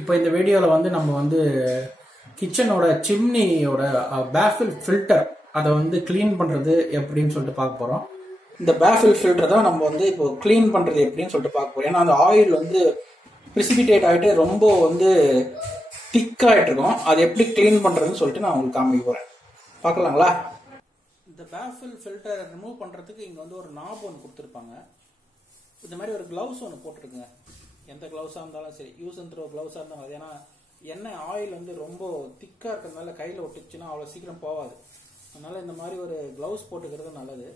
இப்போ இந்த வீடியோவில் வந்து நம்ம வந்து கிச்சனோட சிம்னியோட பேஃபில் ஃபில்டர் அதை வந்து க்ளீன் பண்ணுறது எப்படின்னு சொல்லிட்டு பார்க்க போகிறோம். இந்த பேஃபில் ஃபில்டர் தான் நம்ம வந்து இப்போ க்ளீன் பண்ணுறது எப்படின்னு சொல்லிட்டு பார்க்க போகிறோம். ஏன்னா அந்த ஆயில் வந்து ப்ரிசிபிடேட் ஆகிட்டு ரொம்ப வந்து திக்காகிட்டு இருக்கும். அது எப்படி க்ளீன் பண்ணுறதுன்னு சொல்லிட்டு நான் உங்களுக்கு காமிக்க போகிறேன். பார்க்கலாங்களா? இந்த பேஃபில் ஃபில்டரை ரிமூவ் பண்ணுறதுக்கு இங்கே வந்து ஒரு நாப் ஒன்று கொடுத்துருப்பாங்க. இந்த மாதிரி ஒரு க்ளவுஸ் ஒன்று போட்டிருக்குங்க. எந்த க்ளவுஸாக இருந்தாலும் சரி, யூஸ் அண்ட் த்ரோ க்ளவுஸாக இருந்தாலும். ஏன்னா எண்ணெய் ஆயில் வந்து ரொம்ப திக்காக இருக்கிறதுனால கையில் ஒட்டிச்சுன்னா அவ்வளோ சீக்கிரம் போகாது. அதனால் இந்த மாதிரி ஒரு க்ளவுஸ் போட்டுக்கிறது நல்லது.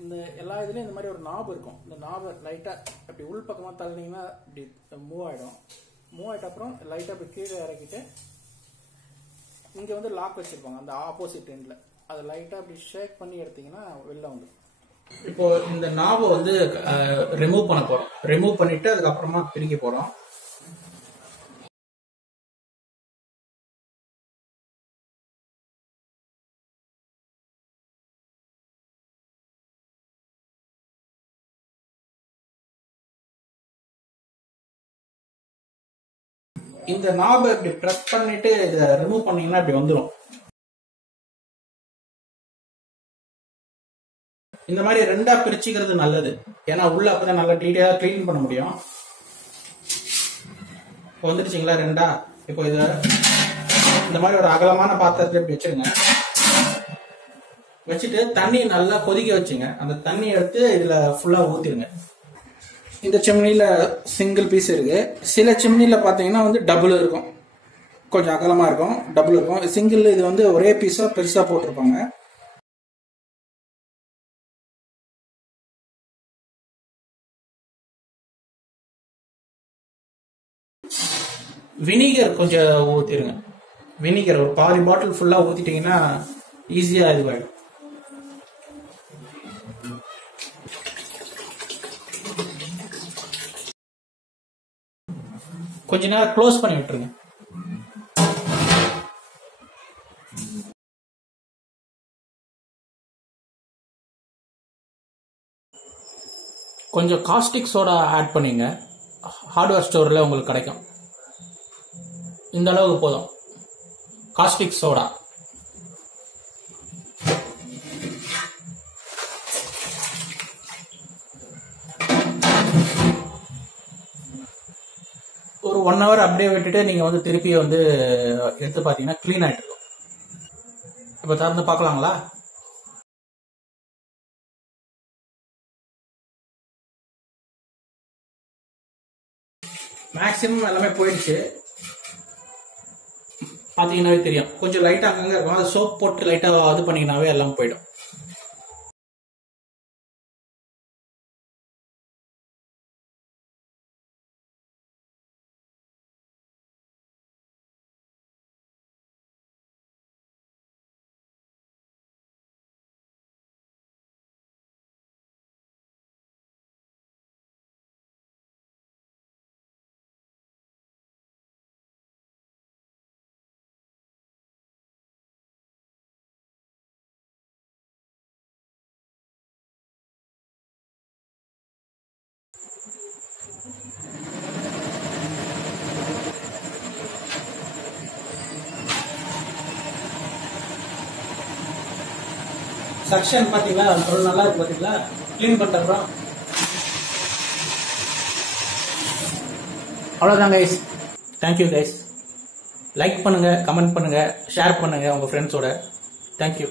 இந்த எல்லா இதுலேயும் இந்த மாதிரி ஒரு நாப் இருக்கும். இந்த நாபை லைட்டாக அப்படி உள் பக்கமாக தள்ளினீங்கன்னா இப்படி மூவ் ஆகிடும். மூவ் ஆகிட்ட அப்புறம் லைட்டாக அப்படி கீழே இறக்கிட்டு இங்கே வந்து லாக் வச்சுருப்பாங்க அந்த ஆப்போசிட் எண்டில். அதை லைட்டாக அப்படி ஷேக் பண்ணி எடுத்தீங்கன்னா வெளில வந்து இப்போ இந்த நாபை வந்து ரிமூவ் பண்ண போறோம். ரிமூவ் பண்ணிட்டு அதுக்கப்புறமா பிரிக்க போறோம். இந்த நாபை இப்படி பிரஸ் பண்ணிட்டு இதை ரிமூவ் பண்ணீங்கன்னா இப்படி வந்துடும். இந்த மாதிரி ரெண்டா பிரிச்சுக்கிறது நல்லது. ஏன்னா உள்ள அப்பதான் நல்லா டீடைலா கிளீன் பண்ண முடியும். இப்போ வந்துருச்சுங்களா ரெண்டா? இப்போ இத இந்த மாதிரி ஒரு அகலமான பாத்திரத்துல இப்படி வச்சிருங்க. வச்சுட்டு தண்ணி நல்லா கொதிக்க வச்சுங்க. அந்த தண்ணி எடுத்து இதுல ஃபுல்லா ஊத்திருங்க. இந்த சிம்னில சிங்கிள் பீஸ் இருக்கு. சில சிம்னில பாத்தீங்கன்னா வந்து டபுள் இருக்கும், கொஞ்சம் அகலமா இருக்கும், டபுள் இருக்கும். சிங்கிள் இது வந்து ஒரே பீஸா பெருசா போட்டிருப்பாங்க. வினிகர் கொஞ்சம் ஊத்திருங்க. வினிகர் ஒரு பாதி பாட்டில் ஃபுல்லா ஊத்திட்டீங்கன்னா ஈஸியா இதுவாயிடும். கொஞ்ச நேரம் க்ளோஸ் பண்ணி விட்டுருங்க. கொஞ்சம் காஸ்டிக் சோடா ஆட் பண்ணீங்க. ஹார்ட்வேர் ஸ்டோர்ல உங்களுக்கு கிடைக்கும். இந்த அளவுக்கு போதும். காஸ்டிக் சோடா ஒரு 1 hour அப்படியே விட்டுட்டு நீங்க வந்து திருப்பி வந்து எடுத்து பாத்தீங்கன்னா கிளீன் ஆயிட்டு இருக்கும். இப்ப திறந்து பார்க்கலாங்களா? மேக்சிமம் எல்லாமே போயிடுச்சு. பாத்தீங்கன்னாவே தெரியும். கொஞ்சம் லைட்டா அங்கங்க இருக்கும். அது சோப் போட்டு லைட்டா இது பண்ணீங்கன்னாவே எல்லாம் போயிடும். சக்ஷன் பாத்தீங்களா? நல்லா இருக்கு பாத்தீங்களா? கிளீன் பண்றோம். அவ்வளவுதான் கைஸ். Thank you guys. லைக் பண்ணுங்க, கமெண்ட் பண்ணுங்க, ஷேர் பண்ணுங்க உங்க ஃப்ரெண்ட்ஸோட. தேங்க்யூ.